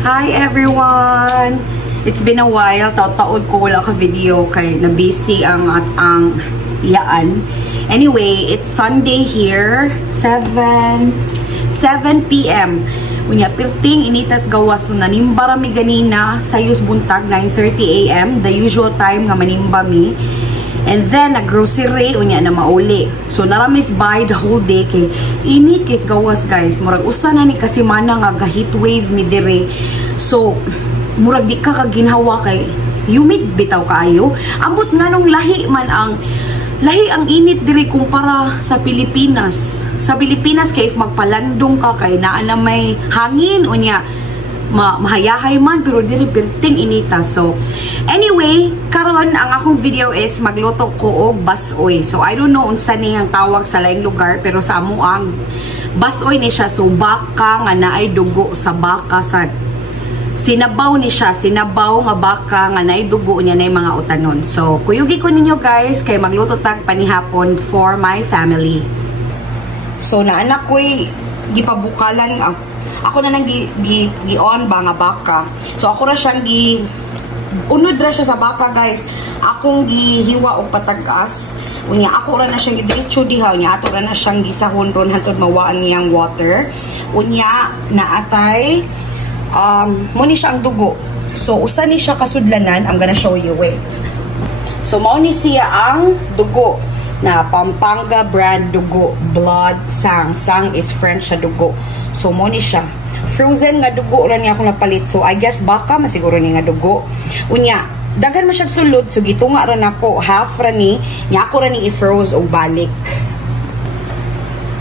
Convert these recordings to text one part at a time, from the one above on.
Hi everyone! It's been a while. Taod ko wala ka video kay na-busy ang iyaan. Anyway, it's Sunday here. 7 p.m. Unya, pirting initas gawas. So, nanimba rami ganina. Sayos buntag, 9:30 a.m. The usual time nga manimba mi. And then, nag-grocery, unya na mauli. So, naramis by the whole day kay init kay gawas, guys. Murag usa na ni kasi mana nga heat wave mi dire. So, murag di ka kaginhawa kay humid bitaw kaayo. Ambot nga nung lahi ang init dire kumpara sa Pilipinas. Sa Pilipinas kay if magpalandong ka kay naa na may hangin unya mahayahay man pero diri perting inita. So anyway, karon ang akong video is magluto ko og basoy. So I don't know unsa ni ang tawag sa laing lugar pero sa amo ang basoy ni siya. So baka nga naay dugo sa baka sa sinabaw ni siya, sinabaw nga baka nga naay dugo niya na mga utanon. So kuyugi ko ninyo guys kay magluto tag panihapon for my family. So naanak ko'y gipabukalan ako na nang gi-on ba nga baka. So ako ra siyang unod ra siya sa baka guys. Akong gihiwa og patag-as. Unya ako ra na siyang gidiretso diha. Unya ato ra na siyang gisahon ron hantod mawaan niyang water. Unya naatay muni siya ang dugo. So usa ni siya kasudlanan. I'm gonna show you, wait. So mao ni siya ang dugo na Pampanga brand dugo, blood sang. Sang is French sa dugo. So mo ni siya. Frozen nga dugo ra niya ako napalit. So I guess baka masiguro ni nga dugo. Unya, daghan mo siya sulod. So gitunga ra nako half ra ni. Nya ako ra ni i-froze og balik.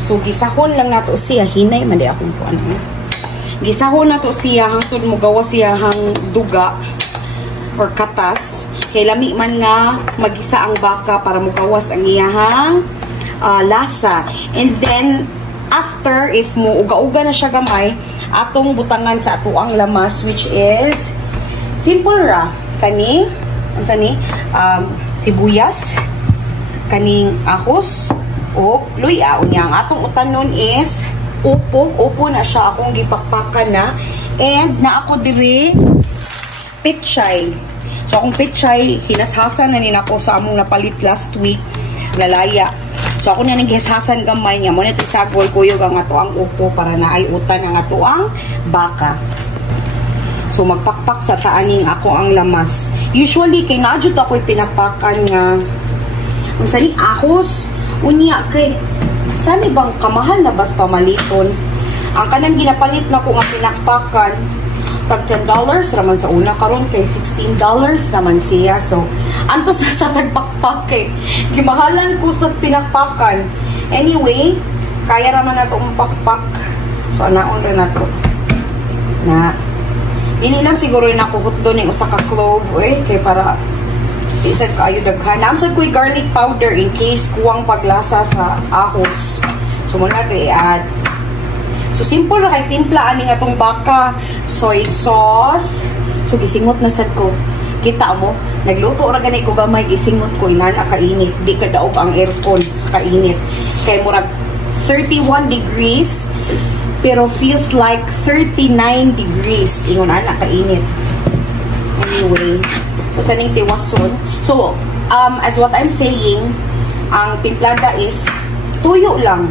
So gisahon lang nato siya. Hinay man di akong kuan. Gisahon nato siya hangtod mo gawa siya hang duga or katas. Kay lami man nga magisa ang baka para mugawas ang iyahang lasa. And then after, if mo uga-uga na siya gamay, atong butangan sa atuang lamas, which is simple ra. Kani, unsa ni? Sibuyas, kaning ahos, o luya. Unya, ang atong utanon is upo. Upo na siya akong gipakpakan na. And na ako diri pitchay. So akong pitchay, hinashasan na nina ko sa among napalit last week, lalaya. So ako na naghisasan gamay niya. Muna ito isagol kuyog ang ato ang upo para naayutan ang ato ang baka. So magpakpak sa taaning ako ang lamas. Usually kay naadjud ako'y pinapakan nga unsa ni ahos. Unya kay sani bang kamahal na bas pamaliton. Ang kanang ginapalit na ko nga pinakpakan tag $10 raman sa una karon kay $16 naman siya. So anto sa tagpakpak kay gimahalan ko sa pinakpakan. Anyway, kaya raman nato ang pakpak. So anaon ra nato na dili lang siguro na ko hutdo ning usa ka clove kay para isad kaayo daghan. Namsad ko'y garlic powder in case kuwang paglasa sa ahos. So muna nato i-add. So simple ra kay timpla ani nga tong baka, soy sauce. So gisingot na sad ko. Kita mo, nagluto ra gani ko gamay, gisingot ko inana kainit. Di ka daog ang aircon sa kainit. Kay murag 31 degrees pero feels like 39 degrees ingon ana kainit. Anyway, so saning tiwason. So as what I'm saying, ang timplada is tuyo lang.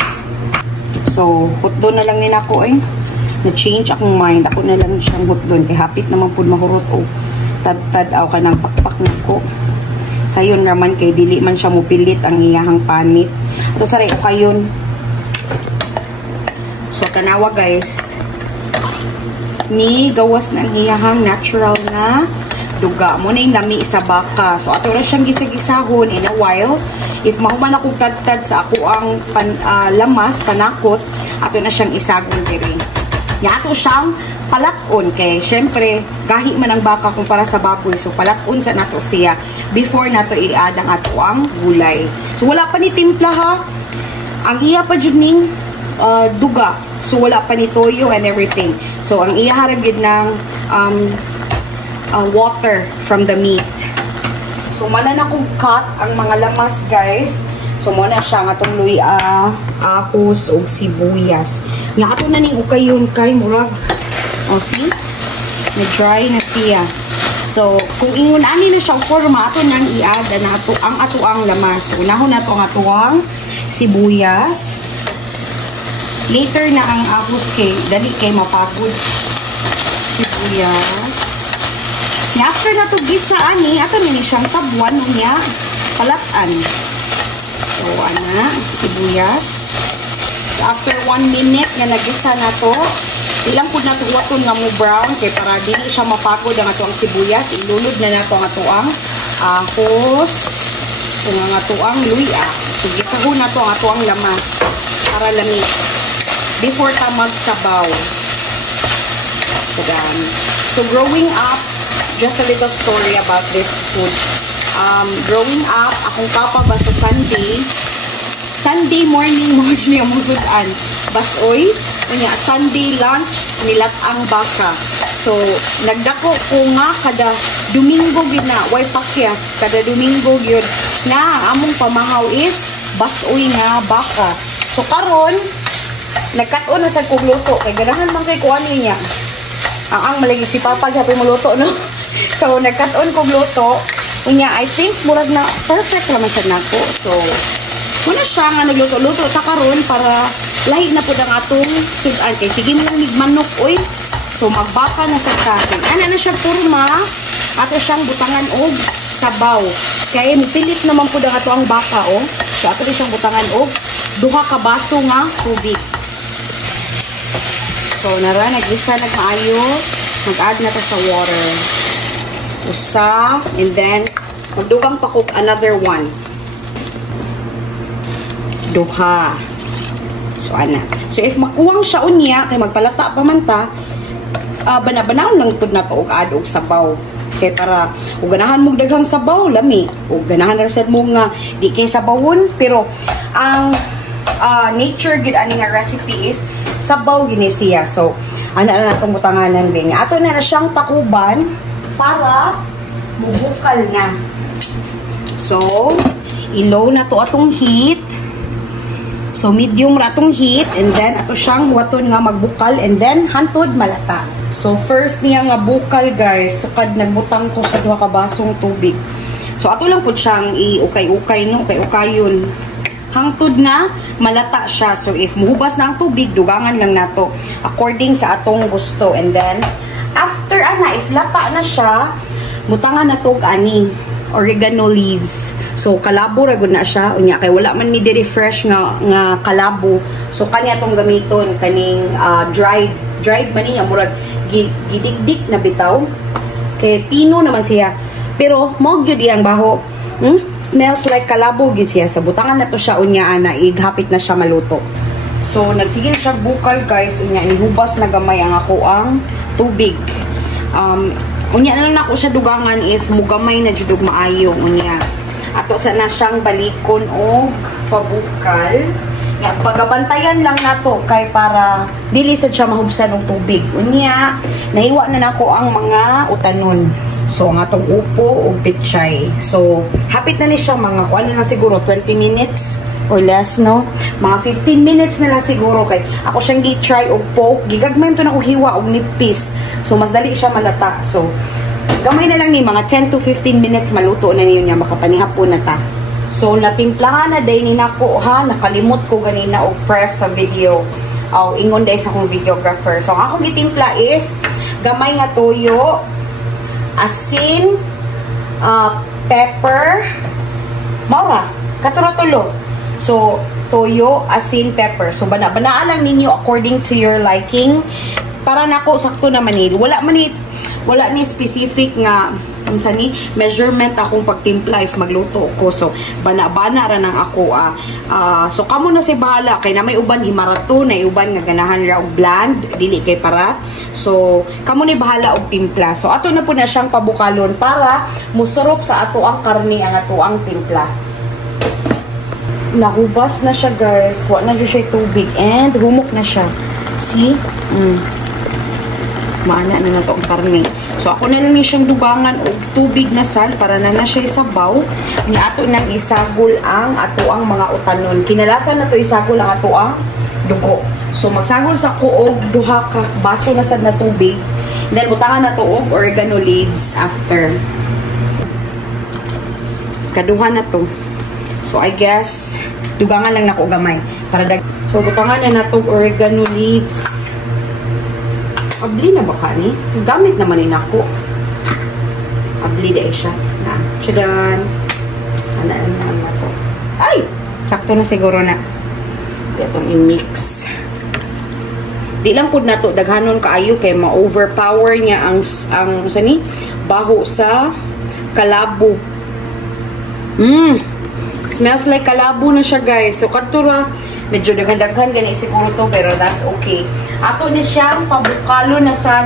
So, hotdon na lang nila ko na-change akong mind. Ako na lang siyang hotdon. Kaya hapit naman po mahurot o tad-tadaw ka ng pakpak na ko. Sayon naman kay dili man siya mupilit ang iyahang panit. Ito saray o kayon. So, tanawa guys. Ni gawas ng iyahang natural na duga. Muna yung lami sa baka. So, ato rin siyang gisag-gisahon in a while. If mahuman akong tad-tad sa ako ang lamas, panakot, ato na siyang isagon diri. Nya ato siyang palaton kay syempre gahi man ang baka kumpara sa baboy. So palaton sa nato siya before nato i-add ang ato ang gulay. So wala pa ni timpla ha. Ang iya pa jud ning duga. So wala pa ni toyo and everything. So ang iya haragid ng water from the meat. So, mana na kong cut ang mga lamas, guys. So, muna siya nga itong luya, ahos, o sibuyas. Nga ato na ning ukayon kay murag. O, see? na dry na siya. So, kung ingon ani na siya forma, ato nang i-add ang atuang lamas. Unahon na ito ang atuang sibuyas. Later na ang ahos kay, dali kay mapagod. Sibuyas. After na ito gisa ani, ato na siyang sabuan niya, palatan. So, sibuyas. So, after 1 minute na nagisa na to, ilang po na ito waton nga mo brown, kay para dili siya mapagod ang ito ang sibuyas, ilulod na na ito ang ito ang ahos, kung ang ito ang luya. So, gisahon na ito ang ito ang lamas, para lamig. Before ta magsabaw. So, growing up, just a little story about this food. Growing up, akong papa ba sa Sunday morning ang musudan. Basoy, unya Sunday lunch, nilat ang baka. So, nagdako ko nga kada Domingo gina, way pakyas, kada Domingo yun, na ang among pamahaw is basoy nga baka. So, karon nagkat-on na sa kong luto, kay ganahan man kay kuha niya. Ang malagi si Papa, happy mo luto, no? So, nagkat-on kong luto, unya, I think, murag na perfect naman sa nako. So, muna siya nga nagluto-luto ta karon para lahi na po ang atong sudan. Kay sige mo lang manok, oy. So, magbaka na sa kasin. Ana na siya forma, ato siyang butangan og sabaw. Kaya mupilit naman po ang ato ang baka, oh. So, ato siyang butangan og 2 ka baso nga tubig. So, naglisa nagmaayo, mag-add na to sa water. Usa, and then, magdugang pa cook another 1. 2. So, So, if makuwang siya unya, kay magpalata pa man ta, banabanahon lang tud na to og add og sabaw. Kay para, ug ganahan mong daghang sabaw, lami. Ug ganahan ra sad mo nga, di kay sabawon, pero, ang nature gid ani nga recipe is sabaw gini siya. So, ana na itong butanganan din. Ato na siyang takuban para mubukal na. So, ilaw na to atong heat. So, medium ra atong heat. And then, ato siyang waton nga magbukal. And then, hantod malata. So, first niya nga bukal, guys. Sukad nagbutang to sa 2 ka basong tubig. So, ato lang po siyang i-ukay-ukay, no? Ukay-ukayon. Hangtod na malata siya. So, if muhubas na ang tubig, dugangan lang nato according sa atong gusto. And then, after if lata na siya, mutangan na to ani oregano leaves. So, kalabo ragod na siya. Unya, kay wala man mi diri fresh nga kalabo. So, kani atong gamiton, kaning dried man niya, murag gidigdik na bitaw. Kay pino naman siya. Pero, mo gyud iyang baho. Smells like kalabo gid siya. Sa butangan na to siya unya ighapit na siya maluto. So nagsigil siya bukal, guys. Unya inihubas na gamay ang ako ang tubig. Unya na lang ako siya dugangan if mugamay na jud og maayo unya. Ato sa na siyang balikon og pabukal. Ya pagabantayan lang nato kay para dili sad siya mahubsan og tubig. Unya nahiwa na nako ang mga utanon. So, ang atong upo o pichay. So, hapit na ni siya mga ano lang siguro, 20 minutes or less, no? Mga 15 minutes na lang siguro. Kay ako siyang gi-try o poke. Gigagmay ito na kong hiwa o nipis. So, mas dali siya malata. So, gamay na lang ni mga 10 to 15 minutes maluto na niyo niya. Makapanihapon na ta. So, natimplahan na day ni nako, ha? Nakalimot ko ganina o press sa video. Ingon day sa akong videographer. So, ang akong gitimpla is gamay nga toyo, asin, pepper, maura, katura-tulo. So, toyo, asin, pepper. So, banaan lang ninyo according to your liking. Para nako sakto naman ni. Wala ni specific nga ni measurement akong pagtimpla if magluto ko. So, bana-bana ra nang ako. So, kamo na si bahala. Kay na may uban himarato, na uban nga ganahan ra og bland, dili kay para. So, kamo ni bahala og timpla. So, ato na po na siyang pabukalon para musurop sa ato ang karni ang ato ang timpla. Nahubas na siya, guys. Wa na siya tubig and humok na siya. See? Maana na nato ang karni. So, ako na lang ni siyang dugangan og tubig na sal para na siya isabaw. Ni ato nang isagol ang ato ang mga utanon. Kinalasan na to isagol ang ato ang dugo. So, magsagol sa ko og 2 ka baso na sad na tubig. Then, butangan na to og oregano leaves after. Kaduhan na to. So, I guess, dugangan lang na ko gamay. Para so, butangan na to oregano leaves. Abli na ba ka ni? Gamit naman rin ako. Abli na siya. Tchadan! Ano na to? Ay! Sakto na siguro na. Itong i-mix. Di lang po na to, daghanon kaayo kay ma-overpower niya ang sani, baho sa kalabo. Smells like kalabo na siya, guys. So, katura, medyo daghan-daghan gani siguro to, pero that's okay. Ato ni siyang pabukalo na sa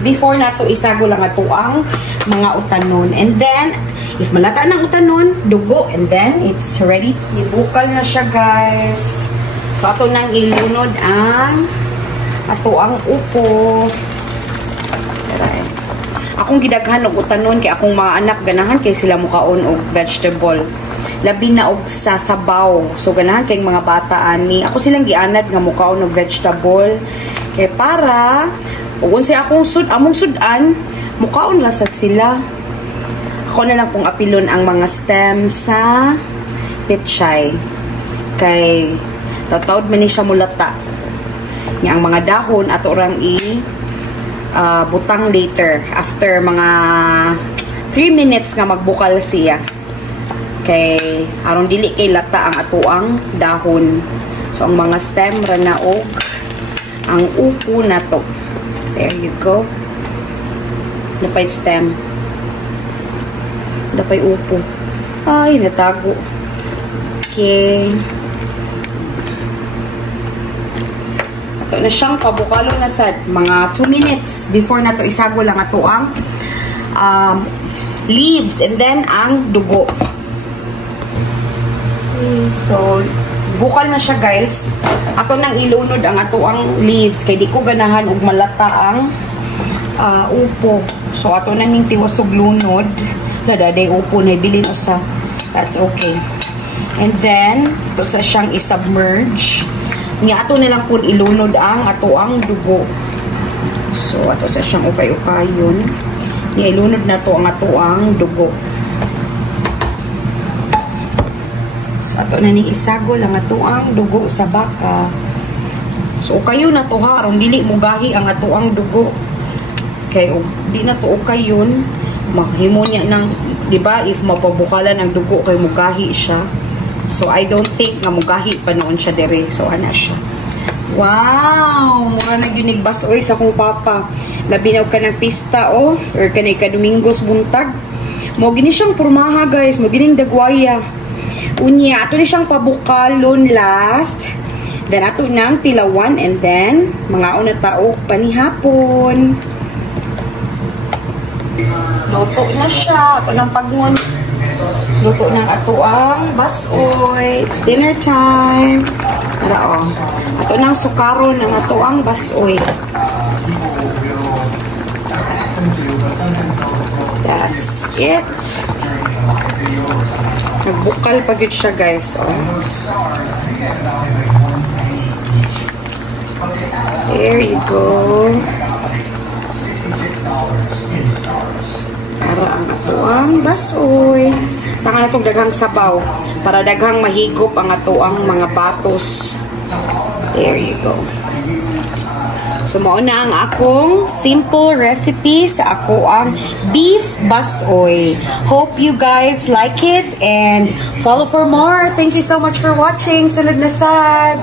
before na to isago lang ato ang mga utanon. And then, if malata ng utanon, dugo, and then it's ready. Ibukal na siya, guys. So, ato nang ilunod ang ato ang upo. Akong gidaghan og utanon kay akong mga anak ganahan kay sila mukaon og vegetable. Labi na og sa sabaw. So ganahan kay mga bata ani. Ako silang gianad nga mukaon og vegetable kay para ug unsa akong among sudan mukaon lasad sila. Ako na lang pong apilon ang mga stem sa pechay. Kay tatawd man ni siya mulata. Nya ang mga dahon ato orang butang later after mga 3 minutes nga magbukal siya. Kay aron dili kay lata ang atoang dahon. So ang mga stem ra na og ang upo na to. There you go. Napay stem. Napay upo. Ay, natago. Okay. Ito na siyang pabukalo na sa mga 2 minutes before na to isago lang ato ang leaves and then ang dugo. Okay, so bukal na siya, guys. Ato nang ilunod ang ato ang leaves kay di ko ganahan og malata ang upo. So ato na ning tiwas og lunod na daday upo na bilin usa. That's okay. And then ito sa siyang isubmerge. Nga ato na lang po ilunod ang ato ang dugo. So, ato sa siyang ukay-ukayon. Nga ilunod na to ang ato ang dugo. So, ato na ni isago lang ato ang dugo sa baka. So, ukayon na to ha. Arong dili mo gahi ang ato ang dugo. Kaya, di na to ukayon. Maghimo niya ng, di ba, if mapabukalan ang dugo, kay mo gahi siya. So, I don't think nga mugahi pa noon siya dire. So, ana siya. Wow! Mura na yun nagbasoy sa kong papa. Labinaw ka ng pista, oh. Or kanay ka Domingos buntag. Mo gini siyang purmaha, guys. Mo gining dagwaya. Unya, ato na siyang pabukalon last. Then, ato nang tilawan. And then, mga una tao panihapon. Luto na siya. Ato ng pagngon. Luto ng ato ang basoy. It's dinner time. Para oh. Ato ng sukaron ng ato ang basoy. That's it. Nagbukal pa yun siya, guys. Oh. There you go. Para ang atoang basoy. Tanga na itong daghang sabaw. Para daghang mahigop ang atoang mga batos. There you go. So, mauna ang akong simple recipe sa ako ang beef basoy. Hope you guys like it and follow for more. Thank you so much for watching. Sunod na sad!